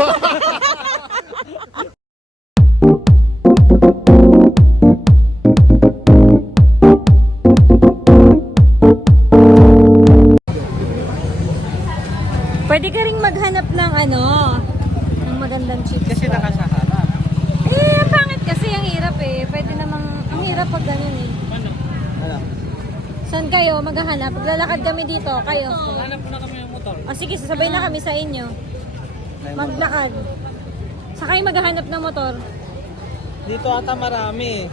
Pwede ka ring maghanap ng ng magandang chips. Kasi nakasaharap. Ang pangit kasi, ang hirap eh. Pwede namang, ang hirap pag ganun eh. Ano? Saan kayo maghahanap? Maglalakad kami dito, kayo. Hanap na kami ng motor. O sige, sasabay na kami sa inyo. Maglakad. Sa kayo maghahanap ng motor. Dito ata marami.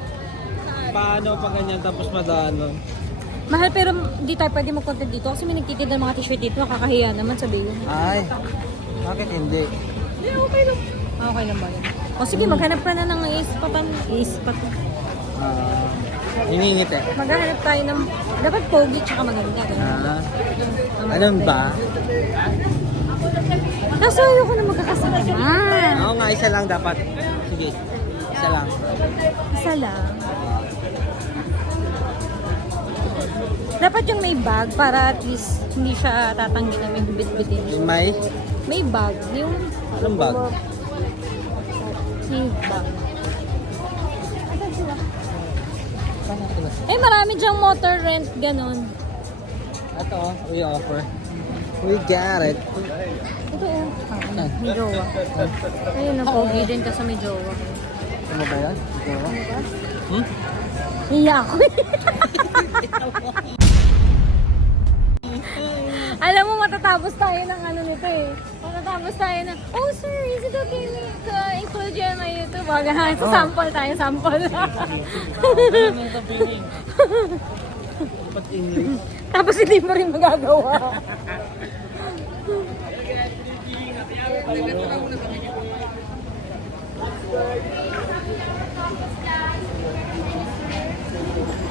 Paano pa ganyan tapos madaan? Mahal pero hindi tayo pwede mag-content dito kasi may nagtitinda ng mga t-shirt dito. Nakakahiya naman sabihin. Ay, bakit hindi? Hindi, okay lang. Okay lang ba yun? O sige, maghanap ka na ng ispatan. Ispatan. Hiningit eh. Maghanap tayo ng, dapat pogi tsaka maganda. Anong ba? Kaso ayoko na magkakasama. Oo nga, isa lang dapat. Sige, isa lang. Isa lang. Dapat yung may bag para at least hindi siya tatanggi na may bibit-bitin. Yung may? May bag. Yung... Anong bag? May bag. Eh, marami dyang motor rent, ganon. Ito, we offer. We got it. Ito may jowa. Ayun, ang pogi din kasi may jowa. Ano ba yan? Hmm? Hiya ako. Alam mo, matatapos tayo ng nito eh. Matatapos tayo ng, oh sir, is it okay to include you on my YouTube? So, sample tayo, sample. Dapat English. Tapos hindi mo rin magagawa.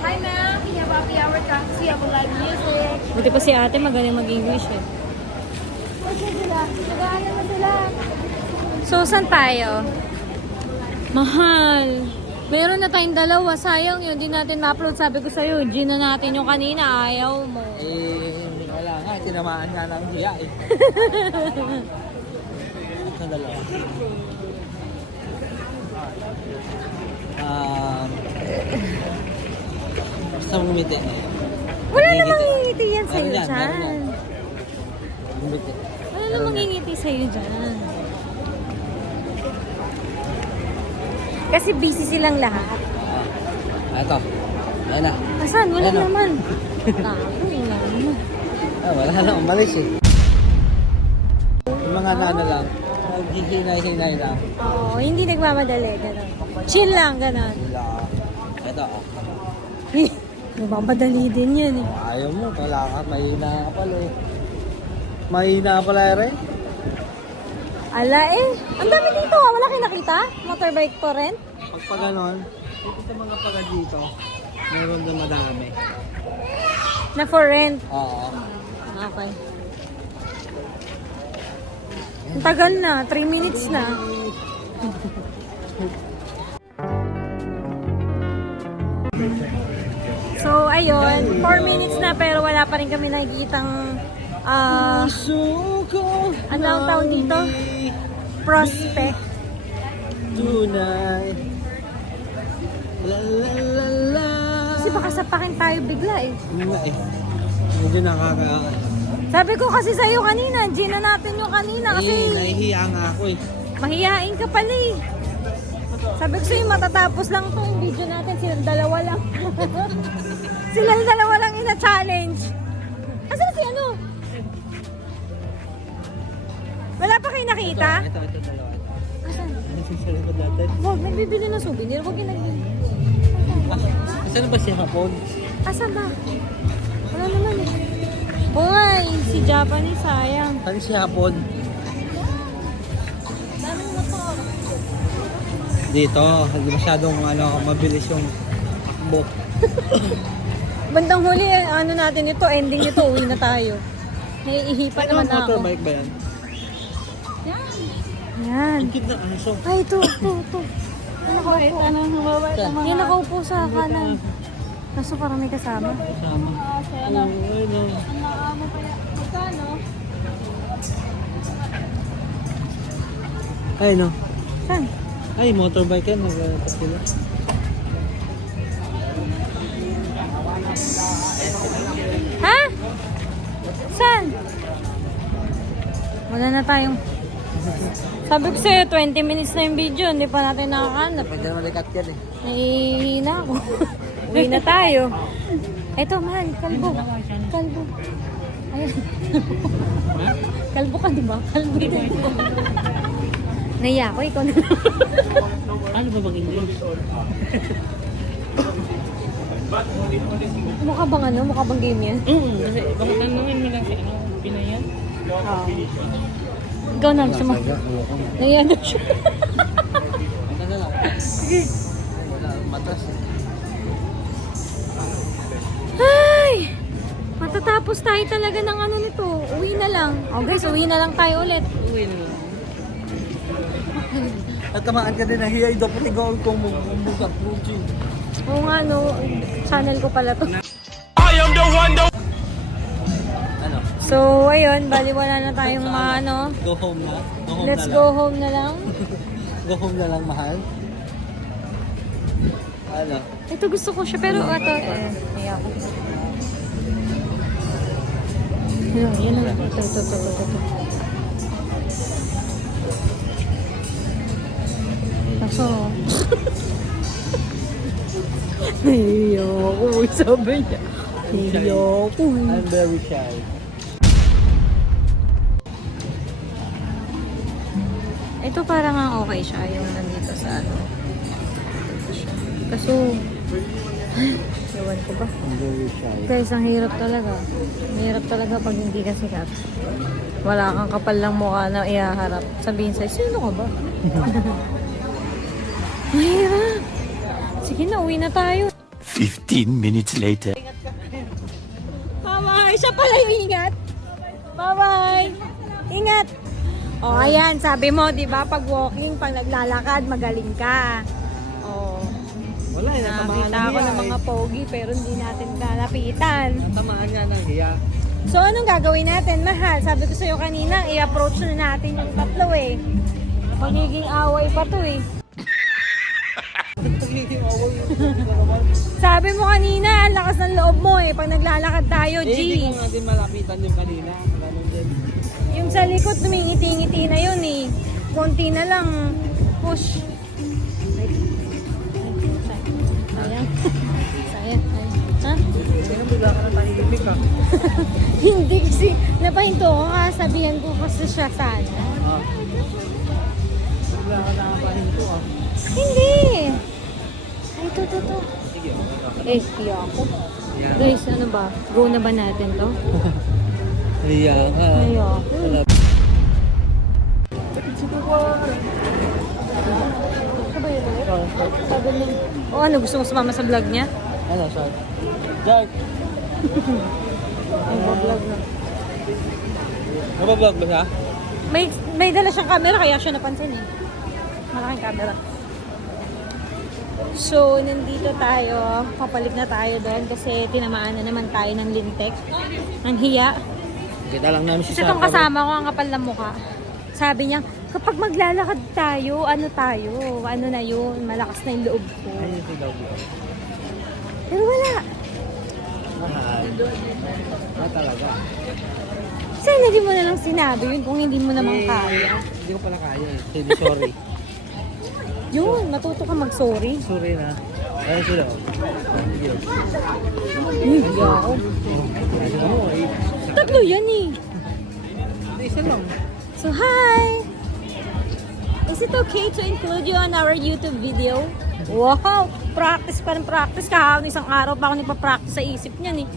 Hi ma'am, we have happy hour taxi, I would like music. Buti pa si ate, magaling mag-English eh. Kasi sila, nag-aaral na sila. So, saan tayo? Mahal. Meron na tayong dalawa. Sayang yun. Di natin ma-upload. Sabi ko sa'yo, G na natin yung kanina. Ayaw mo. Wala nga, tinamaan nga ng hiya eh. Sa dalawa. Basta ngumiti. Wala namang ngingiti yan sa'yo Meron yan, meron dyan. yan. Ngumiti. Wala namang ngingiti sa'yo dyan. Kasi busy silang lahat. Ito. Ayan na. Asan? Wala Ayan o. naman. Wala naman. Wala na, umalis eh. Yung mga nana lang. Naghihinay-hinay lang. Oo, hindi nagmamadali. Ganun. Chill lang, ganun. Wala. Ito. Nagmamadali din yan eh. Ayaw mo, wala ka. Mahina ka pala eh. Mahina pala rin. Ala eh. Ang dami dito ah. Wala kayo nakita? Motorbike to rent? Pag ganon, dito mga pala dito, meron na madami. Na for rent? Oo. Okay. Ang tagal na. 3 minutes na. So, ayun. 4 minutes na pero wala pa rin kami nakikitang ano ang tawag dito? Prospect. Tonight. La la la la. Kasi baka sapakin tayo bigla eh. Nga eh. Medyo nakaka... Sabi ko kasi sa'yo kanina, Gina natin yung kanina kasi nahihiya nga ako eh. mahihain ka pala eh. Sabi ko sa'yo matatapos lang to yung video natin, silang dalawa lang. Silang dalawa lang ina-challenge. Asan si ano? Wala pa kayo nakita? Ito, dalawa. Asan? Ano sa likod natin? Wag, nagbibili ng souvenir. Wag yung nagbibili. Asan ba si Hapon? Asan ba? Wala naman eh. Oo nga eh, si Japanese sayang. Saan si Hapon? Daming motor. Dito, hindi masyadong mabilis yung takbo. Bandang huli, ano natin ito, ending nito, uwi na tayo. Naiihipan naman ako. Motorbike ba yan? Yan. Ang cute na aso. Ay, ito. Yan nakaupo. Yan nakaupo sa kanan. Kaso parang may kasama. Kasama. Ano? Ay, no. Saan? Ay, motorbike yan. Naglalakad sila. Ha? Saan? Wala na tayong... Sabi ko sa'yo, 20 minutes na yung video. Hindi pa natin nakakahanap. Pwede naman ikat yan eh. Nahihina ako. Uwi na tayo. Eto, mahal. Kalbo. Kalbo. Ayan. Kalbo ka, di ba? Kalbo din ko. Naiya ako, ikaw na lang. Ano ba bang English? Mukha bang ano? Mukha bang game yan? Kasi baka tanungin mo lang si ano, Pinay yan. Oo. Ikaw na, gusto mo. Naiya na siya. Ito na lang. Sige. Ay, wala. Matas eh. Ay! Matatapos tayo talaga ng ano nito. Uwi na lang. Oh guys, uwi na lang tayo ulit. Uwi na lang. At tamaan ka din na hiyay daw pati gawin kong mumugak Ruji. Oo nga no, channel ko pala to. Ano? So, ayun, bali wala na tayong mga ano. Go home na? Go home Let's na go lang? home na lang. Go home na lang, mahal? Ano? Ito gusto ko siya, pero ito, kaya ako. Yun lang. Ito. Kaso, nahihiya ako, sabi niya. Nahihiya ako. I'm very shy. Ito parang nga okay siya, yung nandito sa ano. Kaso, ewan ko ba? I'm very shy. Guys, ang hirap talaga. Ang hirap talaga pag hindi ka sikat. Wala kang kapal lang mukha na ihaharap. Sabihin sa'yo, sino ka ba? Mahirap. Sige na, uwi na tayo. 15 minutes later. Bye-bye! Siya pala yung ingat. Bye-bye! Ingat! O, ayan, sabi mo, di ba, pag walking, pag naglalakad, magaling ka. O, Wala, natamaan nakita ako ng mga pogi, pero hindi natin lalapitan. Natamaan nga ng hiya. So, anong gagawin natin, mahal? Sabi ko sa'yo kanina, i-approach na natin yung tatlo eh. Pagiging away pa to eh. Sabi mo kanina, ang lakas ng loob mo eh. Pag naglalakad tayo, G. Hindi ko nga din malapitan yung kanina. Ganun din. Yung sa likod, tumingiti-ngiti na yun eh. Konti na lang. Push. Sayang. Sayang. Ha? Kaya bigla ka na tahimik ah. Hindi kasi, napahinto ko sabihan ko kasi siya sana. Ah. Bigla ka nakapahinto ah. Hindi. Ay, ito. Sige, okay. Hiya ako. Hiya. Guys, ano ba? Go na ba natin to? Hiya ka. Hiya ako. Wala. Sabi niya, o ano, gusto mo sumama sa vlog niya? Ano, shot? Jack! Nag-vlog na. Nabablog ba siya? May dala siyang camera, kaya siya napansin eh. Malaking camera. So, nandito tayo. Papalit na tayo doon kasi tinamaan na naman tayo ng lintek. Ang hiya. Kita lang namin Kasi itong kasama ko, ang kapal ng mukha. Sabi niya, kapag maglalakad tayo, ano na yun, malakas na yung loob ko. Ayun si Doggy. Pero wala. Mahal. Ah, talaga. Sana hindi mo na lang sinabi yun kung hindi mo naman kaya. Hindi ko pala kaya eh. Sige, sorry. Yun, matuto ka mag-sorry. Sorry na. Ayun sila. Sige. Hiya ako. Ayun mo eh. Tatlo yan eh. Isa lang. So, hi! Is it okay to include you on our YouTube video? Wow! Practice pa ng practice. Kahapon isang araw pa ako nagpa-practice sa isip niyan eh.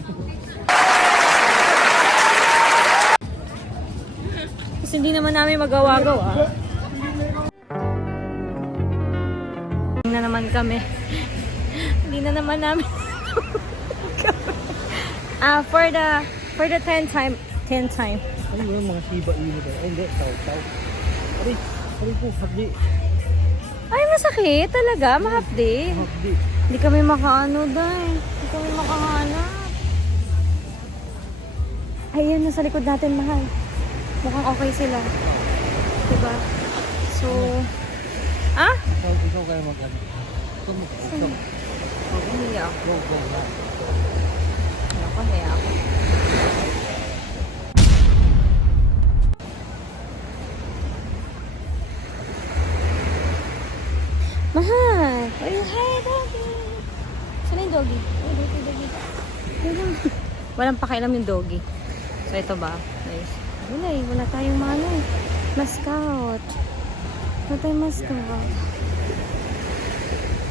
Kasi hindi naman namin magawa-gawa. Hindi na naman kami. Hindi na naman namin. For the 10th time. Ay, yung mga siba-ino ba? Ay, hindi. Taw. Aray po, hapdi. Ay, masakit talaga. Mahapdi. Hapdi. Hindi kami makaano dahil. Hindi kami makahanap. Ayan, nasa likod natin, mahal. Mukhang okay sila. Diba? So, ikaw kayo mag-ano. Ito. Bumili ako. Go, go, go. Ako, kaya ako. Mahal! Ay, hi, doggy! Saan yung doggy? Ay, doggy. Walang, walang pakialam yung doggy. So, ito ba? Guys, wala tayong ano eh. Mascot. Wala tayong mascot.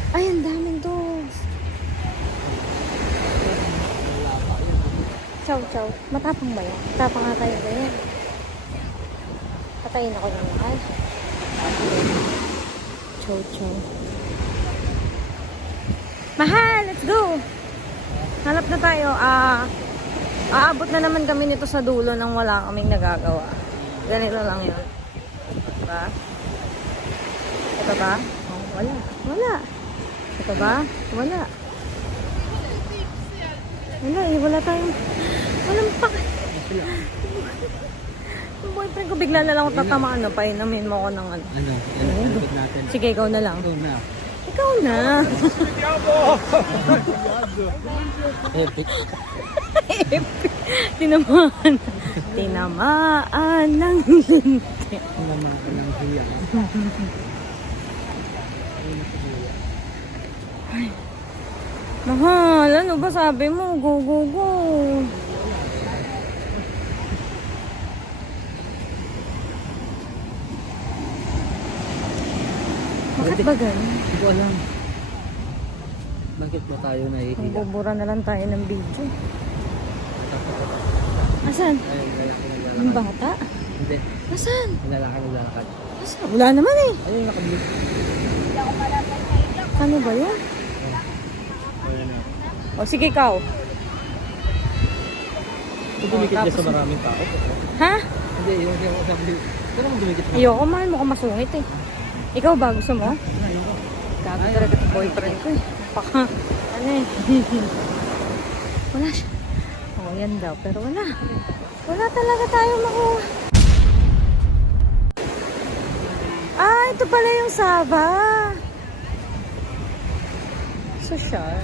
Ay, ang daming dogs. Chow. Matapang ba yan? Matapang nga tayo ba yan? Patayin ako ng mahal. Chow. Mahal, let's go! Hanap na tayo. Aabot na naman kami nito sa dulo nang wala kaming nagagawa. Ganito lang yun. Diba? Ito ba? Oh, wala. Ito ba? Wala. Wala tayong... Walang pak... Yung boyfriend ko bigla na lang ako tatamaan na painamin mo ako ng ano. Ano? Ano natin? Sige, ikaw na lang. Ito na. Ikaw na. Epic. Tinamaan ng linti. Tinamaan ng hiya. Mahal, ano ba sabi mo? Go. Bakit ba ganun? Hindi ko alam. Bakit ba tayo Ang nahihiya? bubura na lang tayo ng video. Asan? Ay, lalaki naglalakad. Yung bata? Hindi. Asan? Lalaki naglalakad. Asan? Wala naman eh. Ayun, nakablik. Ano ba yun? Wala na. O sige, ikaw. Dumikit dyan sa maraming tao. Ha? Hindi, yung sabi. Pero kung dumikit na. Ayoko, mahal mo kung masungit eh. Ikaw ba? Gusto mo? Gago talaga ito boyfriend ko eh. Baka, ano eh. Wala siya. Oo, yan daw. Pero wala. Wala talaga tayo makuha. Ah, ito pala yung Saba. Social.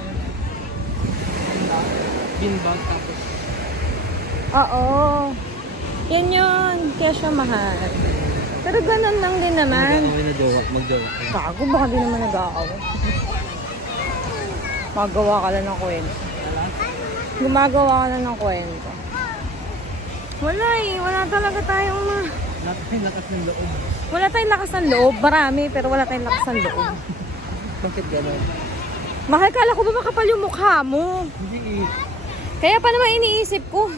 Beanbag tapos. Oo. Yan yun. Kaya siya mahal. Pero ganun lang din naman. Kami na mag-jowa. Bago, baka di naman nag-aaway. Magawa ka lang ng kwento. Gumagawa ka lang ng kwento. Wala eh. Wala talaga tayong Lakas ng loob. Wala tayong lakas ng loob. Marami, pero wala tayong lakas ng loob. Bakit gano'n? Mahal, kala ko ba makapal yung mukha mo? Hindi eh. Kaya pa naman iniisip ko.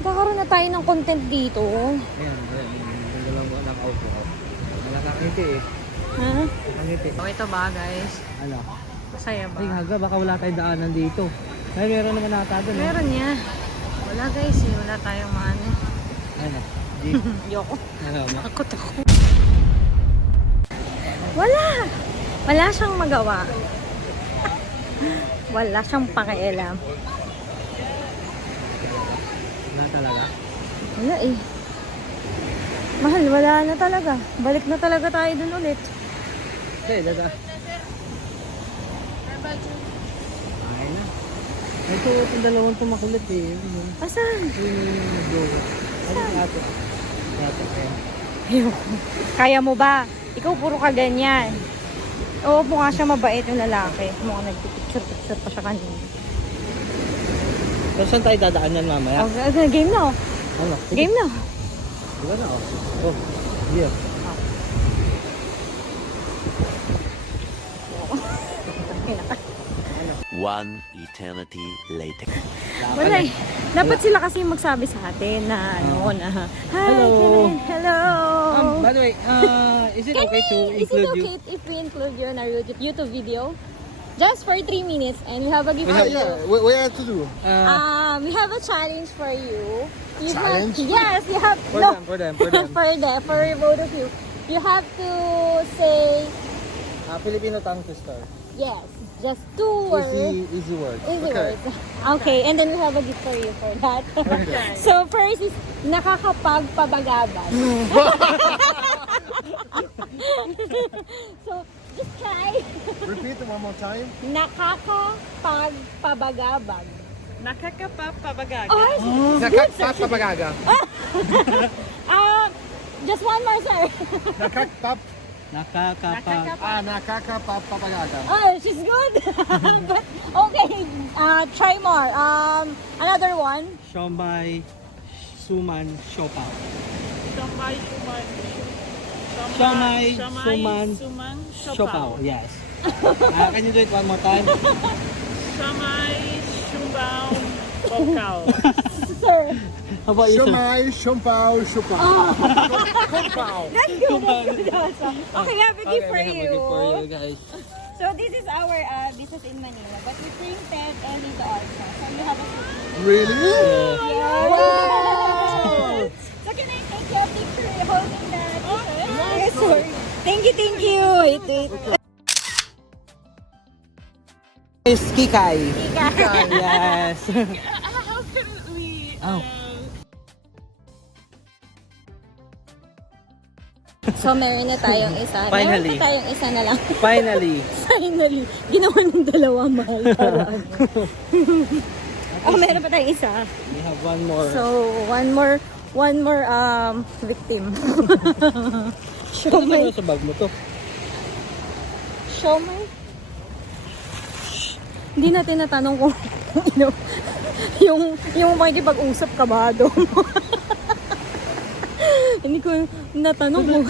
Kakaroon na tayo ng content dito. Ayan. Yung dalawang naka-out ko. Nakakangiti eh. Ha? Nakakangiti. So, ito ba guys? Ano? Masaya ba? Ay, haga, baka wala tayong daanan dito. Ay, meron naman nata doon. Meron niya. Wala guys eh. Wala tayong ano. Ano? Di. Yoko. Ano? Takot ako. Wala! Wala siyang magawa. Wala siyang pakialam. Wala talaga? Wala eh. Mahal, wala na talaga. Balik na talaga tayo dun ulit. Okay, dada. Ay na. Ito, itong dalawang tumakulit eh. Asan? Yung nag-jowa. Ano yung ato? Ato, kaya. Ayoko. Kaya mo ba? Ikaw puro ka ganyan. Oo, mukha siya mabait yung lalaki. Mukha nagpipicture-picture pa siya kanina. Pero saan tayo dadaan yan mamaya? Oh, game na oh. Ano? Game na. Diba na oh. Oh, yeah. One eternity later. Wala eh. Dapat sila kasi magsabi sa atin na ano na. Hi, Hello. Hello. By the way, is it okay to Is it include you? okay if we include you in our YouTube video? Just for 3 minutes and we have a gift for you. What do you have to do? We have a challenge for you. You Challenge? Have, yes, you have For no, them, for them. for both of you. You have to say Filipino tongue twister. yes, just 2 words. Easy word. Easy words. Okay, and then we have a gift for you for that. So first is nakakapagpabagabag. one more time. Nakakapagpabagabag. Nakakapapabagaga. Oh, Nakakapapagaga. just one more, sir. Nakakapapagaga. Oh, she's good. But, okay, try more. Another one. Siomai, suman, siopaw. Siomai, suman, Siomai, suman, suman, siopaw. Yes. Can you do it one more time? Siomai, shumbao, bokao. Sir. How about you, sir? Shumai, shumpao, shupaw. Kumpao. That's good. Okay, yeah, biggie for Okay, you. good for you guys. So this is our business in Manila, but we printed dito also. So you have a Really? Wow! So can I take your picture holding that? Yes, sorry. Thank you, thank you. Wait, wait. It's Kikai. Ika. Yes. How can we... Oh. So meron na tayong isa. Finally. Meron pa tayong isa na lang. Finally. Finally. Ginawa ng dalawa, mahal. Para ano. Oh, meron pa tayong isa. We have one more. So, one more victim. Ano Siomai. sa bag mo to? Siomai? Hindi natin natanong kung yung makikipag-usap ka ba doon. Hindi ko natanong kung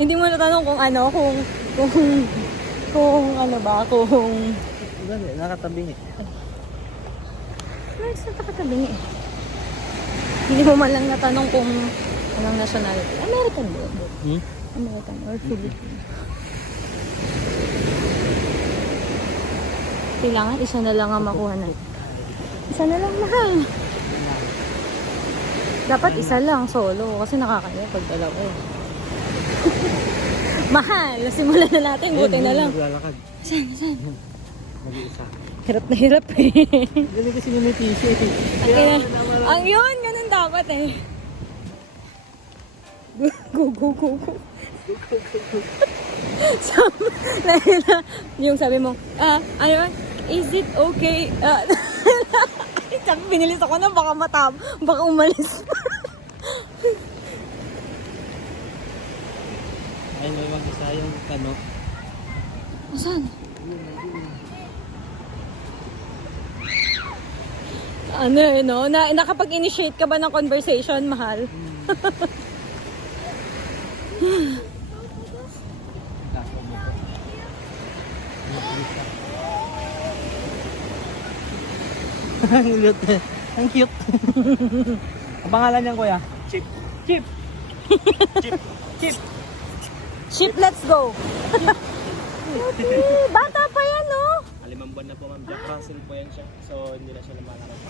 hindi mo natanong kung ano, kung ano ba, kung Nakatabi. ano sa takatabi eh. Hindi mo man lang natanong kung anong nationality. American ba? Hmm? American or Philippine. Kailangan isa na lang ang makuha na. Isa na lang, mahal. Dapat isa lang, solo. Kasi nakakaya pag dalawa eh. Mahal, simulan na natin. Buti na lang. Naglalakad. Saan? Mag-iisa. Hirap na hirap eh. Ganun kasi ni Tissue eh. Ang yun, ganun dapat eh. Go. Yung sabi mo, ano ba? Is it okay? Sabi, binilis ako na baka umalis. Ay, may mag-isa yung tanok. Saan? Ano eh, no? Nakapag-initiate ka ba ng conversation, mahal? Ang cute. Ang cute. Ang pangalan niyan, kuya? Chip. Ship, let's go! Bata pa yan, no? 5 buwan na po, ma'am. Jack Russell po yan siya. So, hindi na siya lumalakad.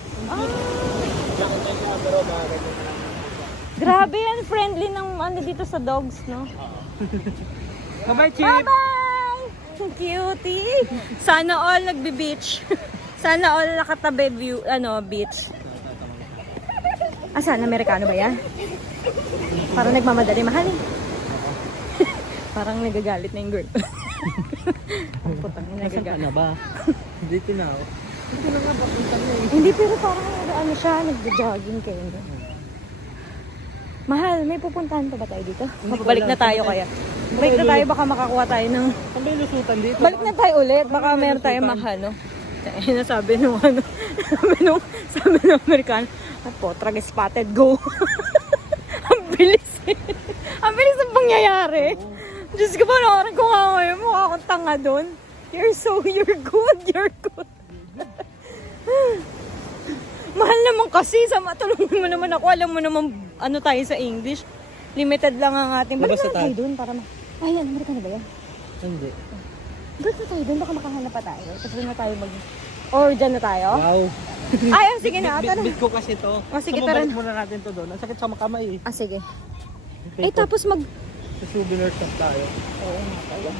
Grabe yan, friendly ng ano dito sa dogs, no? Bye-bye, Chip! Bye-bye! Cutie! Sana all nagbe-beach. Sana all nakatabi view, beach. Saan? Amerikano ba yan? Parang nagmamadali, mahal eh. Parang nagagalit na yung girl. Putang na Nasaan ka nagagalit. na ba? Dito na ako. Dito na nga ba? Punta na eh. Hindi, pero parang ano siya, nagja-jogging kayo. Mahal, may pupuntahan pa ba tayo dito? Balik na tayo kaya. Balik na tayo, baka makakuha tayo ng... Saan ba yung lusutan dito? Balik na tayo ulit, baka meron tayong mahalo. Sabi nung sabi nung Amerikano, potrag spotted, go. Ang bilis eh. Ang bilis ng pangyayari. Diyos ko ba, nakarang ko nga ngayon, mukha akong tanga doon. You're good. Mahal naman kasi, tulungan mo naman ako, alam mo naman ano tayo sa English. Limited lang ang ating. Balik Basta na tayo doon para ay, Amerikano ba yan? Hindi. Balik na tayo doon, baka makahanap pa tayo. Tapos doon na tayo or dyan na tayo? Wow. Ay, sige na. Bit ko kasi to. Sige, so, tara mabalik na. muna natin to doon. Ang sakit sa makamay eh. Sige. Okay, Tapos sa souvenir shop tayo. Oo nga pala.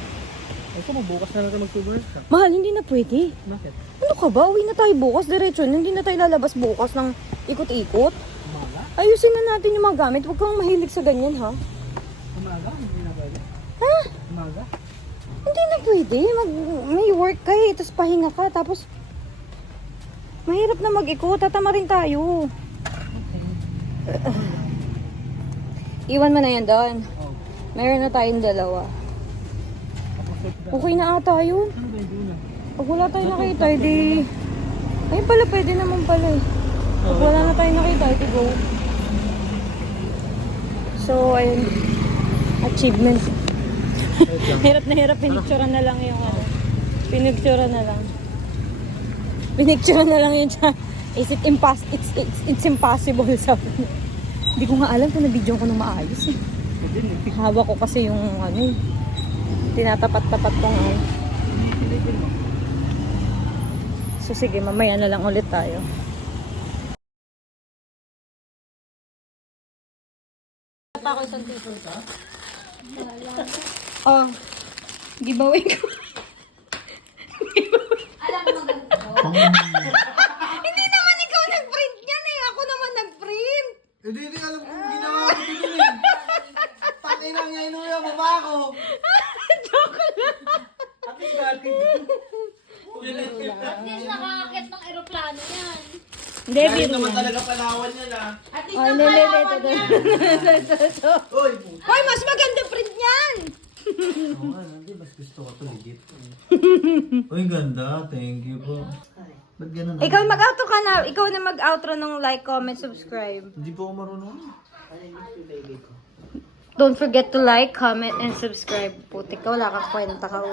Ay, so magbukas na natin mag-souvenir shop. Mahal, hindi na pwede. Bakit? Ano ka ba? Uwi na tayo bukas, diretso. Hindi na tayo lalabas bukas ng ikot-ikot. Umaga? Ayusin na natin yung mga gamit. Huwag kang mahilig sa ganyan, ha? Umaga? Hindi na pwede. Ha? Umaga? Hindi na pwede. May work ka eh, tapos pahinga ka, tapos mahirap na mag-ikot, tatama rin tayo. Iwan mo na yan doon. Meron na tayong dalawa. Okay na ata yun. Pag wala tayong nakita, edi... Ayun pala, pwede naman pala eh. Pag wala na tayong nakita, edi go. So, ayun. Achievement. Hirap na hirap, pinicturean na lang yung ano. Pinicturean na lang. Pinicturean na lang yun siya. Is it it's impossible sabi niya. Hindi ko nga alam kung na-video ko nung maayos eh. Hawak ko kasi yung ano eh. Tinatapat-tapat ko nga eh. So sige, mamaya na lang ulit tayo. Pa ako isang tipo. Oh, giveaway ko. Alam mo maganda. Hindi naman ikaw nag-print yan eh. Ako naman nag-print. Hindi alam kung ginawa ko dito eh. Patay na nga inuya, baba ako. Joke lang. At least galing. At least nakakakit ng aeroplano yan. Hindi, Kahit biro naman yan. talaga palawan yan ah. At least Oh, hindi, nakalawan hindi, yan. ito. Uy! Hoy, mas maganda print niyan. Oo nga, hindi. Mas gusto ko ito legit. Uy, ganda. Thank you po. Ba't ganun? Ikaw mag-outro ka na. Ikaw na mag-outro ng like, comment, subscribe. Hindi po ako marunong. Don't forget to like, comment, and subscribe. Putik ka, wala kang kwenta ka.